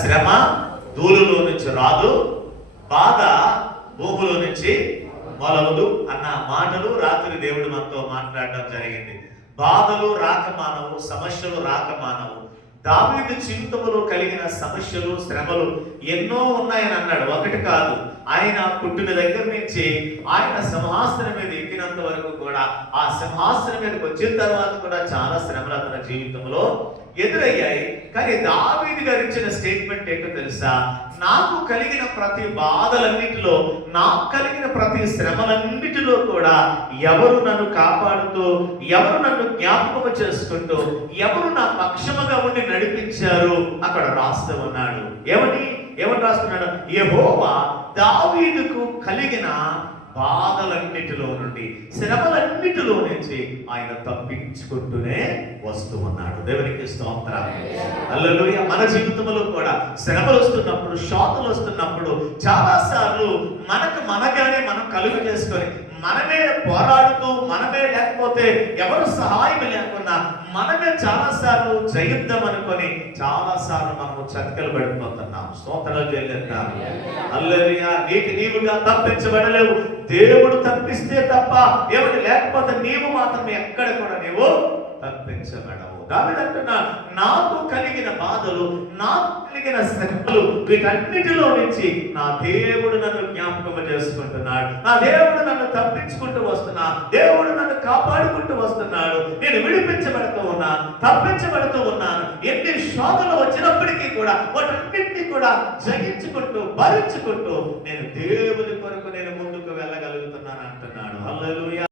శ్రమ ధూళిలో నుంచి రాదు, బాధ భూములో నుంచి మొలవదు అన్న మాటలు రాత్రి దేవుడు మనతో మాట్లాడడం జరిగింది. బాధలు రాక మానవు, సమస్యలు రాక మానవు. దావీదు జీవితంలో కలిగిన సమస్యలు, శ్రమలు ఎన్నో ఉన్నాయని అన్నాడు, ఒకటి కాదు. ఆయన పుట్టిన దగ్గర నుంచి ఆయన సింహాసనం మీద ఎక్కినంత వరకు కూడా, ఆ సింహాసనం మీదకి వచ్చిన తర్వాత కూడా చాలా శ్రమలు అతని జీవితంలో ఎదురయ్యాయి. కానీ దావీదు గారు ఇచ్చిన స్టేట్మెంట్ ఏంటో తెలుసా? నాకు కలిగిన ప్రతి బాధలన్నిటిలో, నాకు కలిగిన ప్రతి శ్రమలన్నిటిలో కూడా ఎవరు నన్ను కాపాడుతూ, ఎవరు నన్ను జ్ఞాపకం చేసుకుంటూ, ఎవరు నా పక్షముగా ఉండి నడిపించారు అక్కడ రాస్తూ ఉన్నాడు. ఏమని రాస్తున్నాడు? యెహోవా దావీదుకు కలిగిన బాధలన్నిటిలో నుండి, శ్రమలన్నిటిలో నుంచి ఆయన తప్పించుకుంటూనే వస్తూ ఉన్నాడు. దేవునికి స్తోత్రం. హల్లెలూయా. మన జీవితంలో కూడా శ్రమలు వస్తున్నప్పుడు, శోధనలు వస్తున్నప్పుడు చాలాసార్లు మనగానే మనం కలుగు చేసుకొని, మనమే పోరాడుతూ, మనమే లేకపోతే ఎవరు సహాయం లేకున్నా మనమే చాలాసార్లు జయిద్దాం అనుకొని చాలాసార్లు మనము చతికిల పడిపోతున్నాం. స్తోత్రాలు చెల్లిద్దాం. హల్లెలూయా. నీవుగా తప్పించబడలేవు, దేవుడు తప్పిస్తే తప్ప. ఎవరు లేకపోతే నీవు మాత్రమే ఎక్కడ కూడా నీవు తప్పించబడవు. దావీదు అంటున్నా, నాకు కలిగిన బాధలు, నాకు కలిగిన శ్రమలు, వీటన్నిటిలో నుంచి నా దేవుడు నన్ను జ్ఞాపకం చేసుకుంటున్నాడు, నా దేవుడు నన్ను తప్పించుకుంటూ వస్తున్నాడు, దేవుడు నన్ను కాపాడుకుంటూ వస్తున్నాడు. నేను విడిపించబడుతూ ఉన్నాను, తప్పించబడుతూ ఉన్నాను. ఎన్ని శోధనలు వచ్చినప్పటికీ కూడా వాటన్నింటినీ కూడా జయించుకుంటూ, భరించుకుంటూ నేను దేవుని కొరకు నేను ముందుకు వెళ్ళగలను.